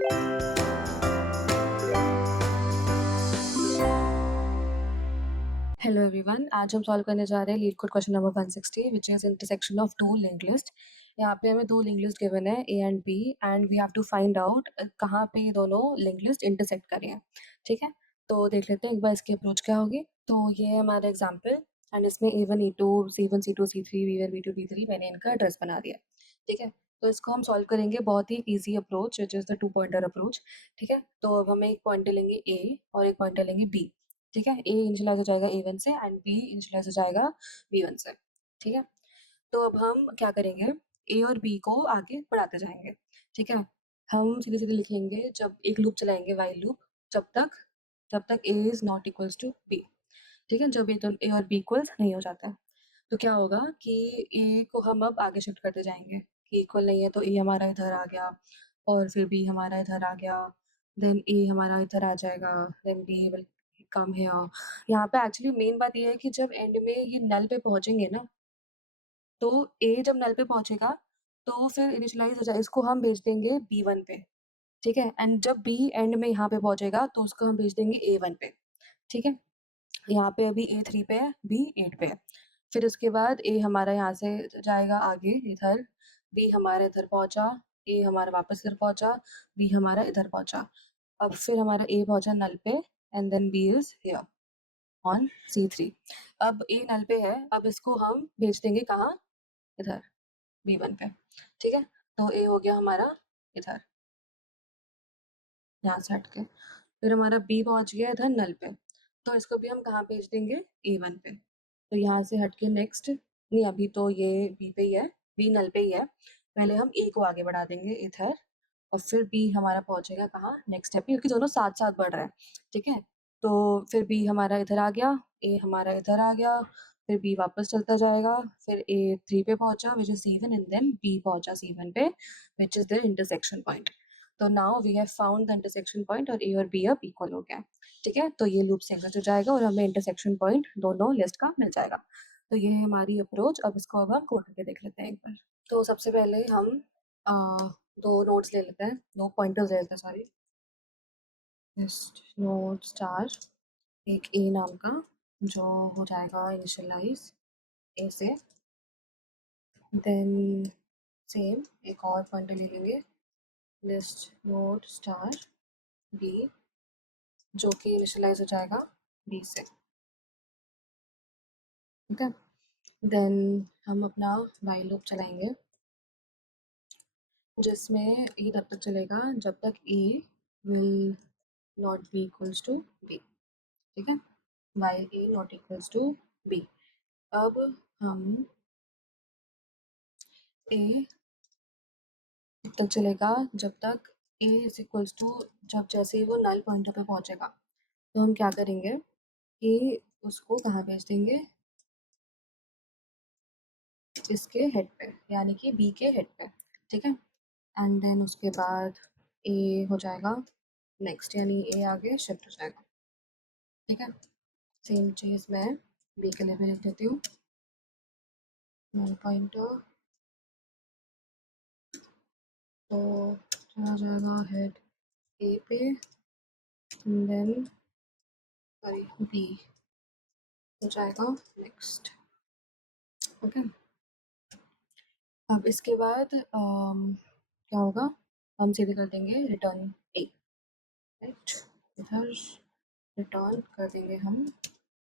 Hello everyone, आज हम solve करने जा रहे हैं LeetCode question number 160 which is intersection of two linked list. यहाँ पे हमें दो लिंक्ड लिस्ट गिवन है A and B and we have to find out कहाँ पे ये दोनों लिंक्ड लिस्ट इंटरसेक्ट कर रही हैं। ठीक है, तो देख लेते हैं एक बार इसकी अप्रोच क्या होगी। तो ये है हमारा एग्जाम्पल एंड इसमें A1 A2 C1 C2 C3 V1 V2 V3 मैंने इनका एड्रेस बना दिया। ठीक है, तो इसको हम सॉल्व करेंगे बहुत ही easy approach which is the 2 pointer approach. ठीक है, तो अब हम एक पॉइंटर लेंगे ए और एक पॉइंटर लेंगे बी। ठीक है, ए इनिशियलाइज़ हो जाएगा A1 से एंड बी इनिशियलाइज़ हो जाएगा B1 से। ठीक है, तो अब हम क्या करेंगे, ए और बी को आगे बढ़ाते जाएँगे। ठीक है, हम सीधे-सीधे लिखेंगे, जब एक लूप चलाएँगे व्हाइल लूप, जब तक A is not equals to B. ठीक है, जब ए और बी इक्वल्स नहीं हो जाता है, तो क्या होगा कि ए को हम अब आगे शिफ्ट करते जाएँगे कि इक्वल नहीं है तो ए हमारा इधर आ गया और फिर बी हमारा इधर आ गया, देन ए हमारा इधर आ जाएगा, then B will come here. यहाँ पे एक्चुअली मेन बात ये है कि जब एंड में ये नल पे पहुँचेंगे ना, तो ए जब नल पे पहुँचेगा, तो फिर इनिशियलाइज़ हो जाए इसको हम भेज देंगे B1 पे। ठीक है, एंड जब बी एंड में यहाँ पे पहुँचेगा, तो उसको हम भेज देंगे A1 पे। ठीक है? यहाँ पे अभी ए 3 पे है, बी 8 पे है। फिर उसके बाद ए हमारा यहाँ से जाएगा आगे इधर, बी हमारा इधर पहुँचा, ए हमारा वापस इधर पहुँचा, बी हमारा इधर पहुँचा। अब फिर हमारा ए पहुँचा नल पे and then B is here on C3। अब ए नल पे है, अब इसको हम भेज देंगे कहाँ? इधर B1 पे। ठीक है? तो ए हो गया हमारा इधर, यहाँ से हट के। फिर हमारा बी पहुँच गया इधर नल पे, तो इसको भी हम कहाँ भेज देंगे? A1 पे। तो यहाँ से हट के नेक्स्ट नहीं, अभी तो ये बी पे ही है, बी नल पे ही है। पहले हम ए को आगे बढ़ा देंगे इधर और फिर बी हमारा पहुँचेगा कहाँ? नेक्स्ट स्टेप पे, क्योंकि दोनों साथ-साथ बढ़ रहे हैं। ठीक है? तो फिर बी हमारा इधर आ गया, ए हमारा इधर आ गया, फिर बी वापस चलता जाएगा, फिर ए 3 पे पहुँचा which is C1 and then b पहुँचा C1 पे which is their intersection point. तो now we have found the intersection point और ए और बी अब इक्वल हो गया है। ठीक है, तो ये लूप से एग्जिट हो जाएगा और हमें इंटरसेक्शन पॉइंट दोनों लिस्ट का मिल जाएगा। तो ये है हमारी अप्रोच। अब इसको अब हम कोड करके देख लेते हैं एक बार। तो सबसे पहले हम अ, 2 नोड्स ले लेते हैं, 2 पॉइंटर्स ले लेते हैं सॉरी। लिस्ट नोड स्टार एक ए नाम का जो हो जाएगा इनिशियलाइज़ ए से, देन सेम एक और पॉइंटर ले लेंगे लिस्ट नोड स्टार बी जो कि इनिशियलाइज़ हो जाएगा बी से। ठीक है, देन हम अपना व्हाइल लूप चलाएँगे जिसमें ये तब तक चलेगा जब तक a will not be equals to B. ठीक है, while a not equals to b. अब हम ए तब तक चलेगा जब तक ए इज इक्वल्स टू, जब जैसे ही वो नल पॉइंटर पे पहुंचेगा तो हम क्या करेंगे कि उसको कहाँ भेज देंगे? इसके हेड पे, यानी कि बी के हेड पे। ठीक है, एंड देन उसके बाद ए हो जाएगा नेक्स्ट, यानी ए आगे शिफ्ट हो जाएगा। ठीक है, सेम चीज़ मैं बी के लिए भी लिख देती हूँ। नल पॉइंटर तो चला जाएगा हेड ए पे, देन सॉरी बी हो जाएगा नेक्स्ट। ओके, अब इसके बाद क्या होगा, हम सीधे कर देंगे रिटर्न ए, राइट? इधर रिटर्न कर देंगे हम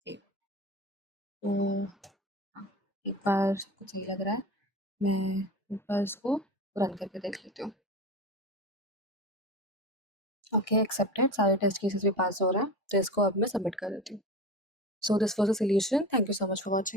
ए। तो हाँ, एक बार कुछ सही लग रहा है, मैं एक बार इसको रन करके देख लेती हूँ। ओके, एक्सेप्टेड, सारे टेस्ट केसेस भी पास हो रहा है, तो इसको अब मैं सबमिट कर देती हूँ। So this was the solution, thank you so much for watching.